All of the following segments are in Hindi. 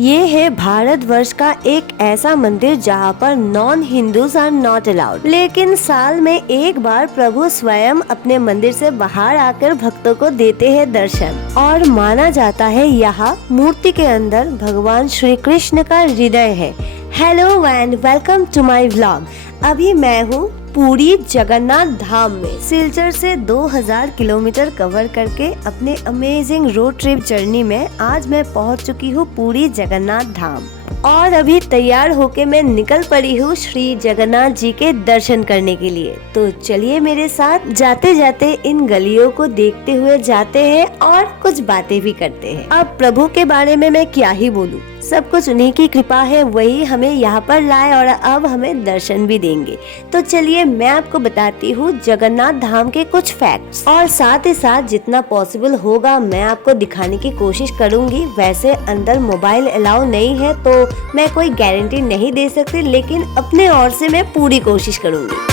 ये है भारतवर्ष का एक ऐसा मंदिर जहाँ पर non Hindus are not allowed, लेकिन साल में एक बार प्रभु स्वयं अपने मंदिर से बाहर आकर भक्तों को देते हैं दर्शन। और माना जाता है यहाँ मूर्ति के अंदर भगवान श्री कृष्ण का हृदय है। Hello and welcome to my vlog. अभी मैं हूँ पुरी जगन्नाथ धाम में। सिलचर से 2000 किलोमीटर कवर करके अपने अमेजिंग रोड ट्रिप जर्नी में आज मैं पहुंच चुकी हूँ पुरी जगन्नाथ धाम और अभी तैयार होके मैं निकल पड़ी हूँ श्री जगन्नाथ जी के दर्शन करने के लिए। तो चलिए मेरे साथ जाते जाते इन गलियों को देखते हुए जाते हैं और कुछ बातें भी करते हैं। अब प्रभु के बारे में मैं क्या ही बोलूं, सब कुछ उन्हीं की कृपा है, वही हमें यहाँ पर लाए और अब हमें दर्शन भी देंगे। तो चलिए मैं आपको बताती हूँ जगन्नाथ धाम के कुछ फैक्ट्स और साथ ही साथ जितना पॉसिबल होगा मैं आपको दिखाने की कोशिश करूँगी। वैसे अंदर मोबाइल अलाउ नहीं है तो मैं कोई गारंटी नहीं दे सकती, लेकिन अपने ओर से मैं पूरी कोशिश करूँगी।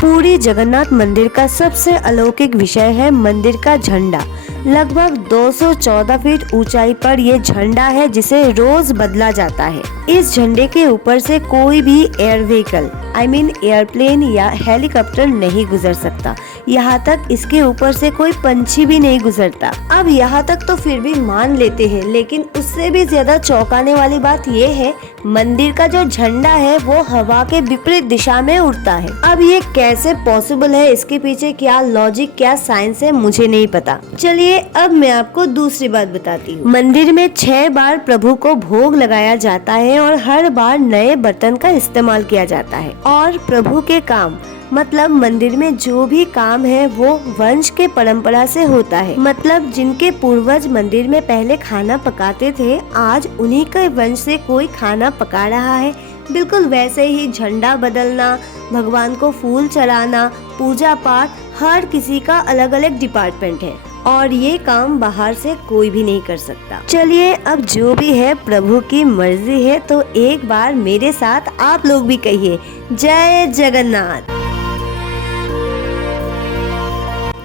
पुरी जगन्नाथ मंदिर का सबसे अलौकिक विषय है मंदिर का झंडा। लगभग 214 फीट ऊंचाई पर यह झंडा है जिसे रोज बदला जाता है। इस झंडे के ऊपर से कोई भी एयर व्हीकल एयरप्लेन या हेलीकॉप्टर नहीं गुजर सकता। यहाँ तक इसके ऊपर से कोई पंछी भी नहीं गुजरता। अब यहाँ तक तो फिर भी मान लेते हैं, लेकिन उससे भी ज्यादा चौंकाने वाली बात ये है मंदिर का जो झंडा है वो हवा के विपरीत दिशा में उड़ता है। अब ये कैसे पॉसिबल है, इसके पीछे क्या लॉजिक क्या साइंस है मुझे नहीं पता। चलिए अब मैं आपको दूसरी बात बताती हूँ। मंदिर में 6 बार प्रभु को भोग लगाया जाता है और हर बार नए बर्तन का इस्तेमाल किया जाता है। और प्रभु के काम मतलब मंदिर में जो भी काम है वो वंश के परंपरा से होता है। मतलब जिनके पूर्वज मंदिर में पहले खाना पकाते थे, आज उन्हीं के वंश से कोई खाना पका रहा है। बिल्कुल वैसे ही झंडा बदलना, भगवान को फूल चढ़ाना, पूजा पाठ, हर किसी का अलग अलग डिपार्टमेंट है और ये काम बाहर से कोई भी नहीं कर सकता। चलिए अब जो भी है प्रभु की मर्जी है, तो एक बार मेरे साथ आप लोग भी कहिए जय जगन्नाथ।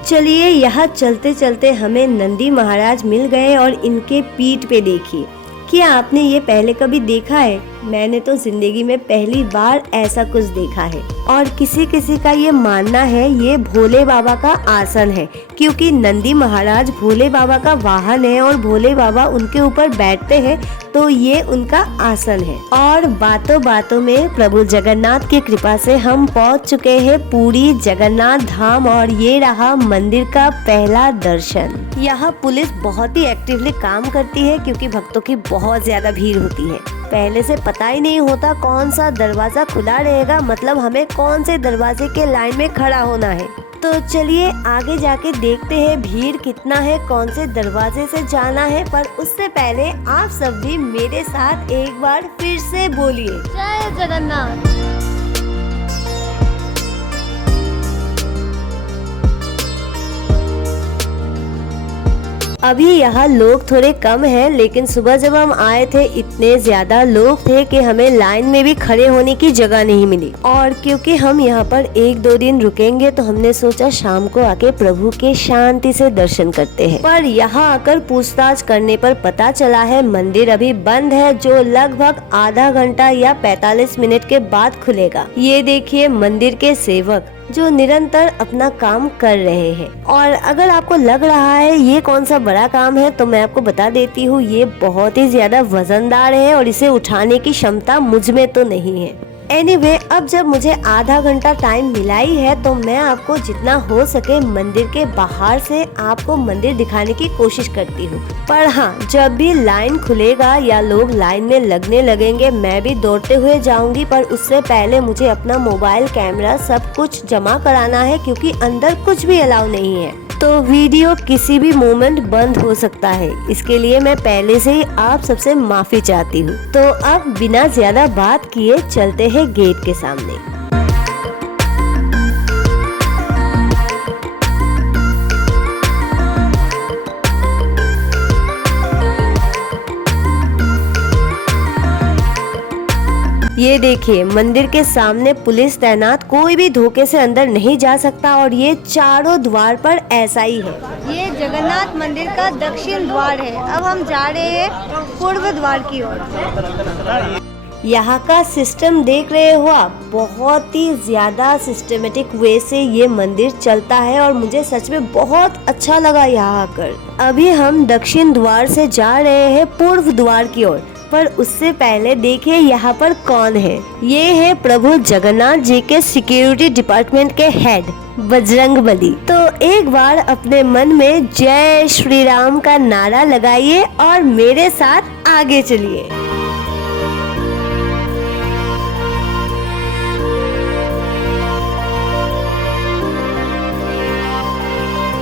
चलिए यहाँ चलते चलते हमें नंदी महाराज मिल गए और इनके पीठ पे देखिए। क्या आपने ये पहले कभी देखा है? मैंने तो जिंदगी में पहली बार ऐसा कुछ देखा है। और किसी किसी का ये मानना है ये भोले बाबा का आसन है, क्योंकि नंदी महाराज भोले बाबा का वाहन है और भोले बाबा उनके ऊपर बैठते हैं, तो ये उनका आसन है। और बातों बातों में प्रभु जगन्नाथ की कृपा से हम पहुंच चुके हैं पुरी जगन्नाथ धाम और ये रहा मंदिर का पहला दर्शन। यहाँ पुलिस बहुत ही एक्टिवली काम करती है क्योंकि भक्तों की बहुत ज्यादा भीड़ होती है। पहले से पता ही नहीं होता कौन सा दरवाजा खुला रहेगा, मतलब हमें कौन से दरवाजे के लाइन में खड़ा होना है। तो चलिए आगे जाके देखते हैं भीड़ कितना है, कौन से दरवाजे से जाना है। पर उससे पहले आप सब भी मेरे साथ एक बार फिर से बोलिए जय जगन्नाथ। अभी यहाँ लोग थोड़े कम हैं, लेकिन सुबह जब हम आए थे इतने ज्यादा लोग थे कि हमें लाइन में भी खड़े होने की जगह नहीं मिली। और क्योंकि हम यहाँ पर 1-2 दिन रुकेंगे तो हमने सोचा शाम को आके प्रभु के शांति से दर्शन करते हैं। पर यहाँ आकर पूछताछ करने पर पता चला है मंदिर अभी बंद है, जो लगभग आधा घंटा या 45 मिनट के बाद खुलेगा। ये देखिए मंदिर के सेवक जो निरंतर अपना काम कर रहे हैं। और अगर आपको लग रहा है ये कौन सा बड़ा काम है, तो मैं आपको बता देती हूँ ये बहुत ही ज्यादा वजनदार है और इसे उठाने की क्षमता मुझ में तो नहीं है। एनीवे, अब जब मुझे आधा घंटा टाइम मिला ही है तो मैं आपको जितना हो सके मंदिर के बाहर से आपको मंदिर दिखाने की कोशिश करती हूँ। पर हाँ, जब भी लाइन खुलेगा या लोग लाइन में लगने लगेंगे मैं भी दौड़ते हुए जाऊंगी। पर उससे पहले मुझे अपना मोबाइल कैमरा सब कुछ जमा कराना है क्योंकि अंदर कुछ भी अलाउ नहीं है, तो वीडियो किसी भी मोमेंट बंद हो सकता है। इसके लिए मैं पहले से ही आप सबसे माफी चाहती हूँ। तो अब बिना ज्यादा बात किए चलते हैं गेट के सामने। ये देखिए मंदिर के सामने पुलिस तैनात, कोई भी धोखे से अंदर नहीं जा सकता और ये चारों द्वार पर ऐसा ही है। ये जगन्नाथ मंदिर का दक्षिण द्वार है। अब हम जा रहे हैं पूर्व द्वार की ओर। यहाँ का सिस्टम देख रहे हो आप, बहुत ही ज्यादा सिस्टमेटिक वे से ये मंदिर चलता है और मुझे सच में बहुत अच्छा लगा यहाँ आकर। अभी हम दक्षिण द्वार से जा रहे हैं पूर्व द्वार की ओर, पर उससे पहले देखिए यहाँ पर कौन है। ये है प्रभु जगन्नाथ जी के सिक्योरिटी डिपार्टमेंट के हेड बजरंगबली। तो एक बार अपने मन में जय श्री राम का नारा लगाइए और मेरे साथ आगे चलिए।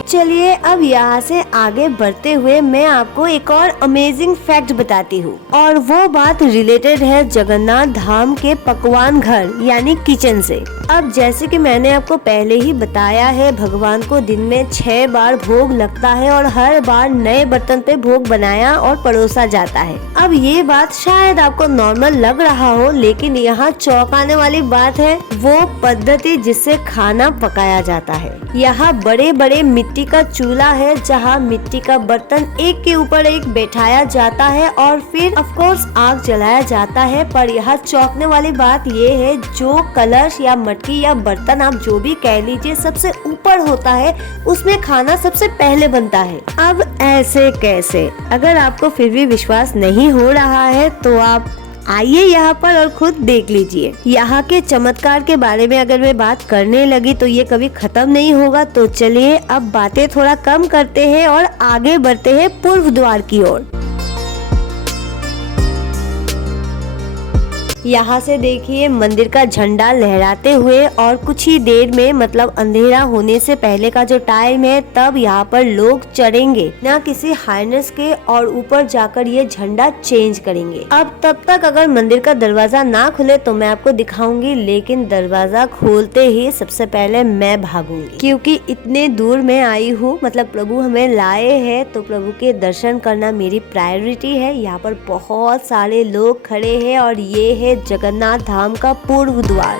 चलिए अब यहाँ से आगे बढ़ते हुए मैं आपको एक और अमेजिंग फैक्ट बताती हूँ, और वो बात रिलेटेड है जगन्नाथ धाम के पकवान घर यानी किचन से। अब जैसे कि मैंने आपको पहले ही बताया है, भगवान को दिन में 6 बार भोग लगता है और हर बार नए बर्तन पे भोग बनाया और परोसा जाता है। अब ये बात शायद आपको नॉर्मल लग रहा हो, लेकिन यहाँ चौंकाने वाली बात है वो पद्धति जिससे खाना पकाया जाता है। यहाँ बड़े बड़े मिट्टी का चूल्हा है जहाँ मिट्टी का बर्तन एक के ऊपर एक बैठाया जाता है और फिर ऑफ कोर्स आग जलाया जाता है। पर यहाँ चौंकने वाली बात ये है, जो कलश या मटकी या बर्तन आप जो भी कह लीजिए सबसे ऊपर होता है उसमें खाना सबसे पहले बनता है। अब ऐसे कैसे? अगर आपको फिर भी विश्वास नहीं हो रहा है तो आप आइए यहाँ पर और खुद देख लीजिए। यहाँ के चमत्कार के बारे में अगर मैं बात करने लगी तो ये कभी खत्म नहीं होगा। तो चलिए अब बातें थोड़ा कम करते हैं और आगे बढ़ते हैं पूर्व द्वार की ओर। यहाँ से देखिए मंदिर का झंडा लहराते हुए, और कुछ ही देर में मतलब अंधेरा होने से पहले का जो टाइम है तब यहाँ पर लोग चढ़ेंगे ना किसी हाइनेस के और ऊपर जाकर ये झंडा चेंज करेंगे। अब तब तक अगर मंदिर का दरवाजा ना खुले तो मैं आपको दिखाऊंगी, लेकिन दरवाजा खोलते ही सबसे पहले मैं भागूंगी, क्योंकि इतने दूर मैं आई हूँ, मतलब प्रभु हमें लाए हैं तो प्रभु के दर्शन करना मेरी प्रायोरिटी है। यहाँ पर बहुत सारे लोग खड़े हैं और ये है जगन्नाथ धाम का पूर्व द्वार।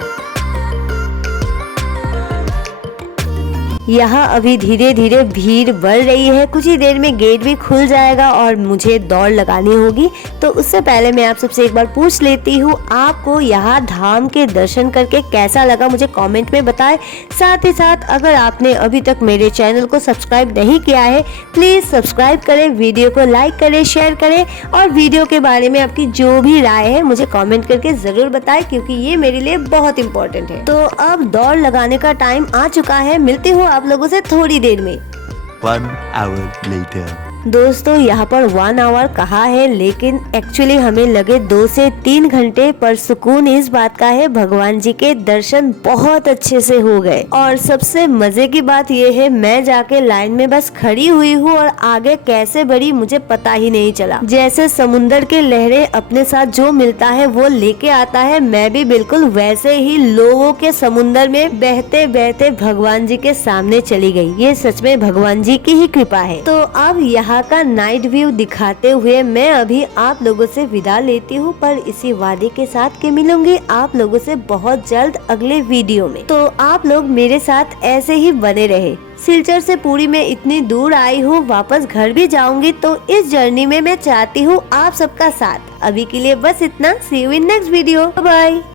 यहाँ अभी धीरे धीरे भीड़ बढ़ रही है, कुछ ही देर में गेट भी खुल जाएगा और मुझे दौड़ लगानी होगी। तो उससे पहले मैं आप सबसे एक बार पूछ लेती हूँ, आपको यहाँ धाम के दर्शन करके कैसा लगा मुझे कमेंट में बताएं। साथ ही साथ अगर आपने अभी तक मेरे चैनल को सब्सक्राइब नहीं किया है प्लीज सब्सक्राइब करें, वीडियो को लाइक करें, शेयर करें और वीडियो के बारे में आपकी जो भी राय है मुझे कॉमेंट करके जरूर बताएं, क्योंकि ये मेरे लिए बहुत इम्पोर्टेंट है। तो अब दौड़ लगाने का टाइम आ चुका है, मिलती हूँ आप लोगों से थोड़ी देर में। 1 hour later. दोस्तों यहाँ पर 1 आवर कहा है, लेकिन एक्चुअली हमें लगे 2 से 3 घंटे। पर सुकून इस बात का है भगवान जी के दर्शन बहुत अच्छे से हो गए। और सबसे मजे की बात ये है, मैं जाके लाइन में बस खड़ी हुई हूँ और आगे कैसे बढ़ी मुझे पता ही नहीं चला। जैसे समुंदर के लहरें अपने साथ जो मिलता है वो लेके आता है, मैं भी बिल्कुल वैसे ही लोगों के समुंदर में बहते बहते भगवान जी के सामने चली गई। ये सच में भगवान जी की ही कृपा है। तो अब यहाँ का नाइट व्यू दिखाते हुए मैं अभी आप लोगों से विदा लेती हूँ, पर इसी वादे के साथ कि मिलूंगी आप लोगों से बहुत जल्द अगले वीडियो में। तो आप लोग मेरे साथ ऐसे ही बने रहे। सिलचर से पूरी में इतनी दूर आई हूँ, वापस घर भी जाऊंगी, तो इस जर्नी में मैं चाहती हूँ आप सबका साथ। अभी के लिए बस इतना। See you in next video, bye.